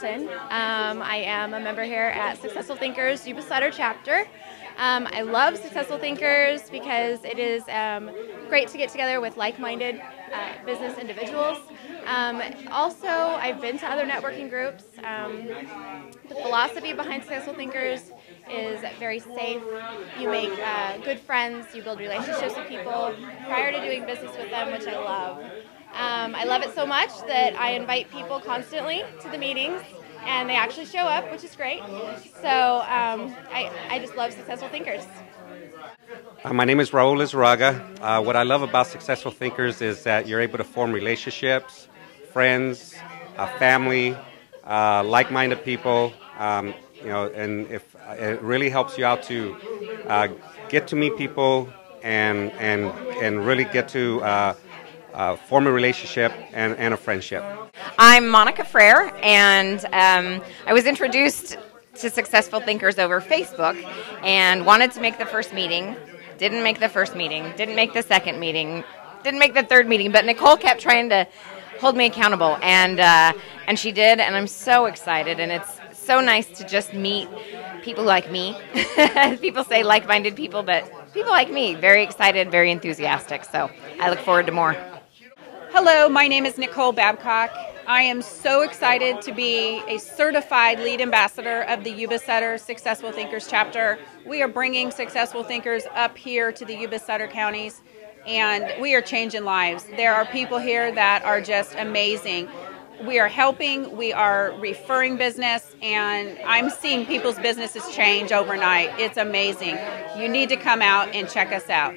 Hamilton. I am a member here at Successful Thinkers Yuba Sutter chapter. I love Successful Thinkers because it is great to get together with like-minded business individuals. Also, I've been to other networking groups. The philosophy behind Successful Thinkers is very safe. You make good friends, you build relationships with people prior to doing business with them, which I love. I love it so much that I invite people constantly to the meetings, and they actually show up, which is great. So I just love Successful Thinkers. My name is Raul Lizarraga. What I love about Successful Thinkers is that you're able to form relationships, friends, family, like-minded people, and if it really helps you out to get to meet people and really get to form a relationship and a friendship. I'm Monica Frere, and I was introduced to Successful Thinkers over Facebook and wanted to make the first meeting. Didn't make the first meeting, didn't make the second meeting, didn't make the third meeting, but Nicole kept trying to hold me accountable, and she did, and I'm so excited, and it's so nice to just meet people like me. People say like-minded people, but people like me, very excited, very enthusiastic, so I look forward to more. Hello, my name is Nicole Babcock. I am so excited to be a certified lead ambassador of the Yuba Sutter Successful Thinkers chapter. We are bringing Successful Thinkers up here to the Yuba Sutter counties, and we are changing lives. There are people here that are just amazing. We are helping, we are referring business, and I'm seeing people's businesses change overnight. It's amazing. You need to come out and check us out.